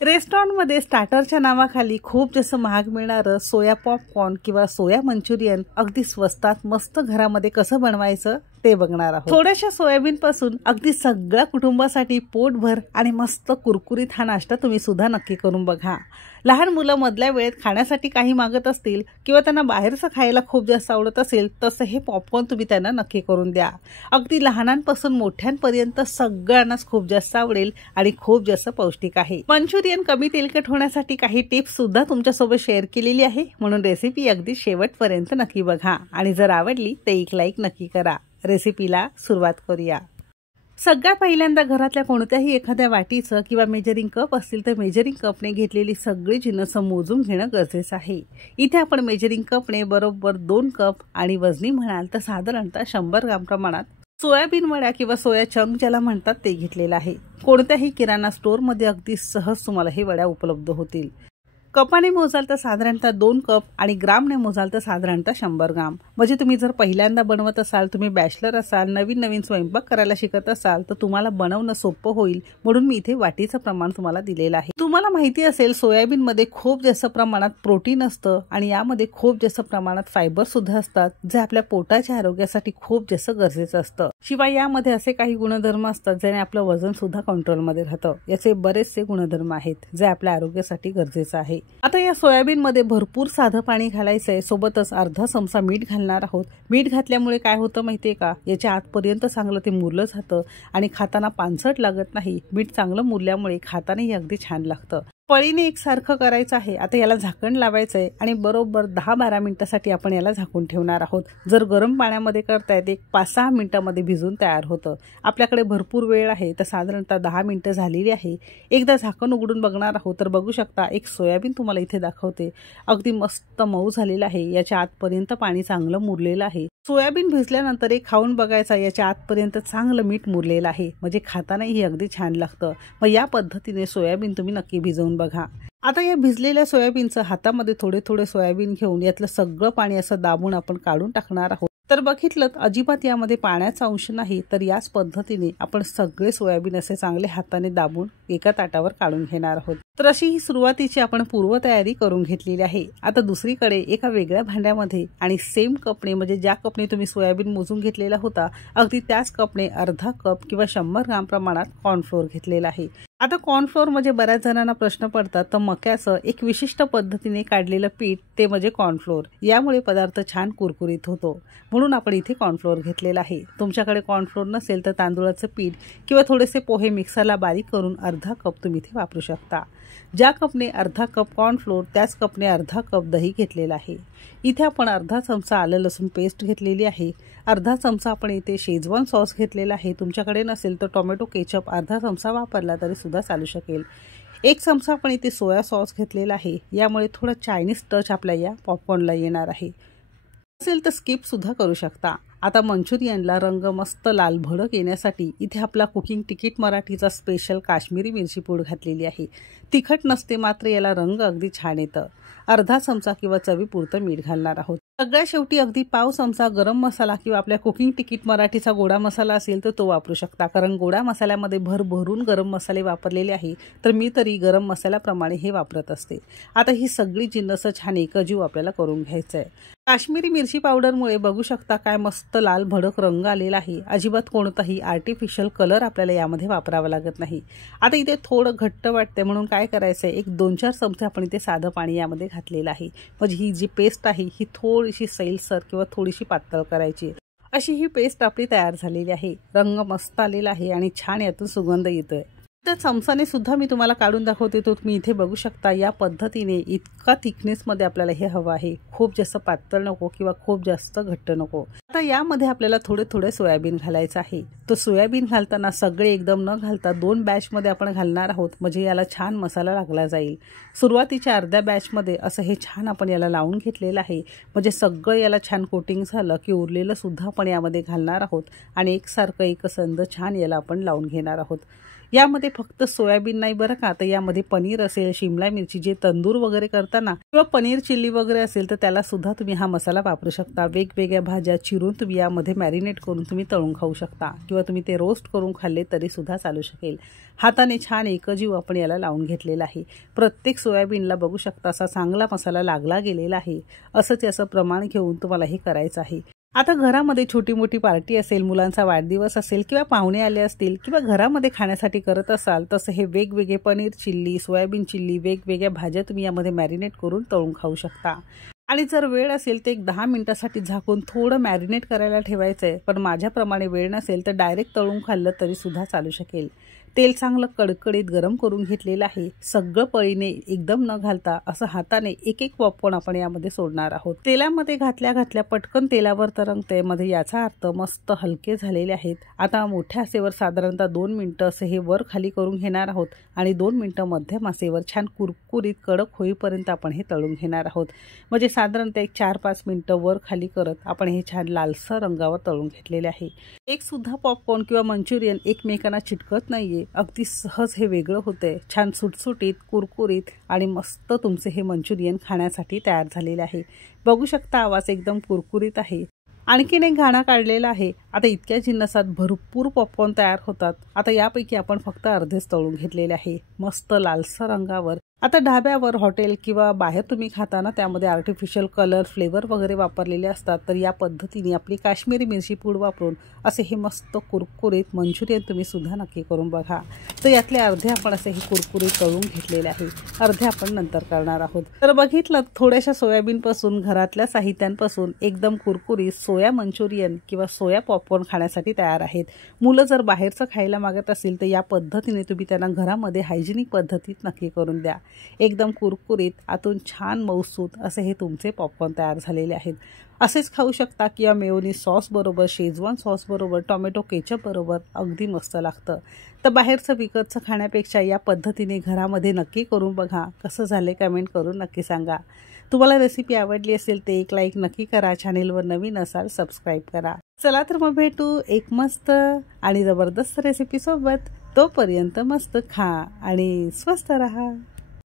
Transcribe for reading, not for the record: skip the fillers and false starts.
रेस्टॉरंटमध्ये स्टार्टरच्या नावाखाली खूप जास्त महाग मिळणारं सोया पॉपकॉर्न किंवा सोया मंचुरियन अगदी स्वस्तात मस्त घरामध्ये कसं बनवायचं ते बघणार आहोत। थोड्याशा सोयाबीन पासून अगदी सगळ्या कुटुंबासाठी पोटभर आणि मस्त कुरकुरीत हा नाश्ता तुम्ही सुद्धा नक्की करून बघा। लहान मुलं मधल्या वेळेत खाण्यासाठी काही मागत असतील किंवा त्यांना बाहेरचं खायला खूप जास्त आवडत असेल तसं हे पॉपकॉर्न तुम्ही त्यांना नक्की करून द्या। अगदी लहानांपासून मोठ्यांपर्यंत सगळ्यांनाच खूप जास्त आवडेल आणि खूप जास्त पौष्टिक आहे। मंचुरियन कमी तेलकट होण्यासाठी काही टिप्स सुद्धा तुमच्यासोबत शेअर केलेली आहे, म्हणून रेसिपी अगदी शेवटपर्यंत नक्की बघा आणि जर आवडली तर एक लाईक नक्की करा। रेसिपीला सुरुवात करूया। सगळ्यात पहिल्यांदा घरातल्या कोणत्याही एखाद्या वाटीचं किंवा मेजरिंग कप असतील तर मेजरिंग कपने घेतलेली सगळी जिन्नस मोजून घेणं गरजेचं आहे। इथे आपण मेजरिंग कपने बरोबर 2 कप आणि वजनी म्हणाल तर साधारणतः 100 ग्राम प्रमाणात सोयाबीन वड्या किंवा सोया चंक ज्याला म्हणतात ते घेतलेलं आहे। कोणत्याही किराणा स्टोअरमध्ये अगदी सहज तुम्हाला हे वड्या उपलब्ध होतील। कपाने मोजाल तर साधारणतः 2 कप आणि ग्रामने मोजाल तर साधारणतः 100 ग्राम। म्हणजे तुम्ही जर पहिल्यांदा बनवत असाल, तुम्ही बॅचलर असाल, नवीन स्वयंपाक करायला शिकत असाल तर तुम्हाला बनवणं सोपं होईल, म्हणून मी इथे वाटीचं प्रमाण तुम्हाला दिलेलं आहे। तुम्हाला माहिती असेल सोयाबीन मध्ये खूप जास्त प्रमाणात प्रोटीन असतं आणि यामध्ये खूप जास्त प्रमाणात फायबर सुद्धा असतात, जे आपल्या पोटाच्या आरोग्यासाठी खूप जास्त गरजेचं असतं। शिवाय यामध्ये असे काही गुणधर्म असतात ज्याने आपलं वजन सुद्धा कंट्रोलमध्ये राहतं। याचे बरेचसे गुणधर्म आहेत जे आपल्या आरोग्यासाठी गरजेचं आहे। आता या सोयाबीन मध्ये भरपूर साधं पाणी घालायचंय, सोबतच अर्धा चमचा मीठ घालणार आहोत। मीठ घातल्यामुळे काय होतं माहितीये का, याच्या आतपर्यंत चांगलं ते मुरलं जातं आणि खाताना पानसट लागत नाही। मीठ चांगलं मुरल्यामुळे खातानाही अगदी छान लागतं। पळीने एकसारखं करायचं आहे। आता याला झाकण लावायचंय आणि बरोबर 10-12 मिनिटांसाठी आपण याला झाकून ठेवणार आहोत। जर गरम पाण्यामध्ये करतायत एक 5-6 मिनिटांमध्ये भिजून तयार होतं। आपल्याकडे भरपूर वेळ आहे तर साधारणतः 10 मिनिटं झालेली आहे। एकदा झाकण उघडून बघणार आहोत तर बघू शकता एक सोयाबीन तुम्हाला इथे दाखवते, अगदी मस्त मऊ झालेलं आहे। याच्या आतपर्यंत पाणी चांगलं मुरलेलं आहे। सोयाबीन भिजल्यानंतर एक खाऊन बघायचा, याच्या आतपर्यंत चांगलं मीठ मुरलेलं आहे, म्हणजे खातानाही अगदी छान लागतं। मग या पद्धतीने सोयाबीन तुम्ही नक्की भिजवून बघा। आता या भिजलेल्या सोयाबीनचं हातामध्ये थोडे सोयाबीन घेऊन यातलं सगळं पाणी असं दाबून आपण काढून टाकणार आहोत। तर बघितलं अजिबात यामध्ये पाण्याचा अंश नाही, तर याच पद्धतीने आपण सगळे सोयाबीन असे चांगले हाताने दाबून एका ताटावर काढून घेणार आहोत। तर अशी ही सुरुवातीची आपण पूर्वतयारी करून घेतलेली आहे। आता दुसरीकडे एका वेगळ्या भांड्यामध्ये आणि सेम कपने, म्हणजे ज्या कपने तुम्ही सोयाबीन मोजून घेतलेला होता अगदी त्याच कपने अर्धा कप किंवा 100 ग्राम प्रमाणात कॉर्नफ्लोअर घेतलेला आहे। आता कॉर्नफ्लोअर म्हणजे बऱ्याच जणांना प्रश्न पडतात, तर मक्याचं एक विशिष्ट पद्धतीने काढलेलं पीठ ते म्हणजे कॉर्नफ्लोअर, यामुळे पदार्थ छान कुरकुरीत होतो, म्हणून आपण इथे कॉर्नफ्लोअर घेतलेला आहे। तुमच्याकडे कॉर्नफ्लोअर नसेल तर तांदूळाचं पीठ किंवा थोडेसे पोहे मिक्सरला बारीक करून अर्धा कप तुम्ही इथे वापरू शकता। ज्या कपने अर्धा कप कॉर्नफ्लोअर त्याच कपने अर्धा कप दही घेतलेला आहे। इथे आपण अर्धा चमचा आलं लसूण पेस्ट घेतलेली आहे। अर्धा चमचा आपण इथे शेजवान सॉस घेतलेला आहे। तुमच्याकडे नसेल तर टोमॅटो केचप अर्धा चमचा वापरला तरी सुद्धा चालू शकेल। 1 चमचा आपण इथे सोया सॉस घेतलेला आहे, यामुळे थोडा चायनीज टच आपल्या या पॉपकॉर्नला येणार आहे। असेल तर स्किप सुद्धा करू शकता। आता मंचुरियनला रंग मस्त लाल भडक येण्यासाठी इथे आपला कुकिंग तिकीट मराठीचा स्पेशल काश्मीरी मिरची पूड घातलेली आहे। तिखट नसते, मात्र याला रंग अगदी छान येतं। अर्धा चमचा किंवा चवीपुरतं मीठ घालणार आहोत। सगळ्या शेवटी अगदी पाव चमचा गरम मसाला किंवा आपल्या कुकिंग तिकीट मराठीचा गोडा मसाला असेल तर तो वापरू शकता, कारण गोडा मसाल्यामध्ये भरभरून गरम मसाले वापरलेले आहे, तर मी तरी गरम मसाल्याप्रमाणे हे वापरत असते। आता ही सगळी जिन्नस छान एकजीव आपल्याला करून घ्यायचं आहे। काश्मीरी मिरची पावडरमुळे बघू शकता काय मस्त लाल भडक रंग आलेला आहे। अजिबात कोणताही आर्टिफिशियल कलर आपल्याला यामध्ये वापरावा लागत नाही। आता इथे थोडं घट्ट वाटते, म्हणून काय करायचंय एक 2-4 चमचे आपण इथे साधं पाणी यामध्ये घातलेलं आहे, म्हणजे ही जी पेस्ट आहे ही थोडीशी सैलसर किंवा थोडीशी पातळ करायची। अशी ही पेस्ट आपली तयार झालेली आहे। रंग मस्त आलेला आहे आणि छान यातून सुगंध येतोय। त्या चमचाने सुद्धा मी तुम्हाला काढून दाखवते, तो तुम्ही इथे बघू शकता। या पद्धतीने इतका थिकनेस मध्ये आपल्याला हे हवं आहे, खूप जास्त पातळ नको किंवा खूप जास्त घट्ट नको। आता यामध्ये आपल्याला थोडे सोयाबीन घालायचं आहे। तो सोयाबीन घालताना सगळे एकदम न घालता 2 बॅच मध्ये आपण घालणार आहोत, म्हणजे याला छान मसाला लागला जाईल। सुरुवातीच्या अर्ध्या बॅच मध्ये असं हे छान आपण याला लावून घेतलेलं आहे, म्हणजे सगळं याला छान कोटिंग झालं की उरलेलं सुद्धा आपण यामध्ये घालणार आहोत आणि एकसारखं एकसंध छान याला आपण लावून घेणार आहोत। यामध्ये यामध्ये फक्त सोयाबीन नाही बरं का, तर यामध्ये पनीर असेल, शिमला मिरची, जे तंदूर वगैरे करताना किंवा पनीर चिल्ली वगैरे असेल तर त्याला सुद्धा तुम्ही हा मसाला वापरू शकता। वेगवेगळ्या भाज्या चिरून तुम्ही यामध्ये मॅरिनेट करून तुम्ही तळून खाऊ शकता किंवा तुम्ही ते रोस्ट करून खाल्ले तरी सुद्धा चालू शकेल। हाताने छान एकजीव आपण याला लावून घेतलेला आहे। प्रत्येक सोयाबीनला बघू शकता असा चांगला मसाला लागला गेलेला आहे। असंच याचं प्रमाण घेऊन तुम्हाला हे करायचं आहे। आता घरामध्ये छोटी मोठी पार्टी असेल, मुलांचा वाढदिवस असेल किंवा पाहुणे आले असतील किंवा घरामध्ये खाण्यासाठी करत असाल तसं हे वेगवेगळे पनीर चिल्ली, सोयाबीन चिल्ली, वेगवेगळ्या भाज्या तुम्ही यामध्ये मॅरिनेट करून तळून खाऊ शकता। आणि जर वेळ असेल तर एक 10 मिनिटासाठी झाकून थोडं मॅरिनेट करायला ठेवायचं आहे। पण माझ्याप्रमाणे वेळ नसेल तर डायरेक्ट तळून खाल्लं तरी सुद्धा चालू शकेल। तेल चांगलं कडकडीत गरम करून घेतलेलं आहे। सगळं पळीने एकदम न घालता असं हाताने एक एक पॉपकॉर्न आपण यामध्ये सोडणार आहोत। तेलामध्ये घातल्या पटकन तेलावर तरंगते मध्ये याचा अर्थ मस्त हलके झालेले आहेत। आता मोठ्या आचेवर साधारणतः 2 मिनिटं असे हे वर खाली करून घेणार आहोत आणि 2 मिनिटं मध्यम आचेवर छान कुरकुरीत कडक होईपर्यंत आपण हे तळून घेणार आहोत। म्हणजे साधारणतः एक 4-5 मिनिटं वर खाली करत आपण हे छान लालसर रंगावर तळून घेतलेले आहे। एक सुद्धा पॉपकॉर्न किंवा मंचुरियन एकमेकांना चिटकत नाहीये, अगदी सहज हे वेगळं होतंय। छान सुटसुटीत कुरकुरीत आणि मस्त तुमचे हे मंचुरियन खाण्यासाठी तयार झालेले आहे। बघू शकता आवाज एकदम कुरकुरीत आहे। आणखीन एक घाणा काढलेला आहे। आता इतक्या जिन्नसात भरपूर पॉपकॉर्न तयार होतात। आता यापैकी आपण फक्त अर्धेच तळून घेतलेले आहे मस्त लालसर रंगावर। आता ढाब्यावर, हॉटेल किंवा बाहेर तुम्ही खाताना त्यामध्ये आर्टिफिशियल कलर, फ्लेवर वगैरे वापरलेले असतात, तर या पद्धतीने आपली काश्मीरी मिरची पूड वापरून असे हे मस्त कुरकुरीत मंचुरियन तुम्ही सुद्धा नक्की करून बघा। तर यातले अर्धे आपण असे हे कुरकुरीत तळून घेतलेले आहे, अर्धे आपण नंतर करणार आहोत। तर बघितलं, थोड्याशा सोयाबीनपासून, घरातल्या साहित्यांपासून एकदम कुरकुरीत सोया मंचुरियन किंवा सोया पॉपकॉर्न खाण्यासाठी तयार आहेत। मुलं जर बाहेरचं खायला मागत असेल तर या पद्धतीने तुम्ही त्यांना घरामध्ये हायजिनिक पद्धतीत नक्की करून द्या। एकदम कुरकुरीत, आतून छान मऊसूत असे हे तुमचे पॉपकॉर्न तयार झालेले आहेत। असेच खाऊ शकता किंवा मेयोनीज सॉस बरोबर, शेजवान सॉस बरोबर, टोमॅटो केचप बरोबर अगदी मस्त लागतं। तर बाहेरचं विकतचं खाण्यापेक्षा या पद्धतीने घरामध्ये नक्की करून बघा। कसं झाले कमेंट करून नक्की सांगा। तुम्हाला रेसिपी आवडली असेल तर एक लाईक नक्की करा। चॅनेलवर नवीन असाल सबस्क्राईब करा। चला तर मग भेटू एक मस्त आणि जबरदस्त रेसिपी सोबत। तोपर्यंत मस्त खा आणि स्वस्त रहा।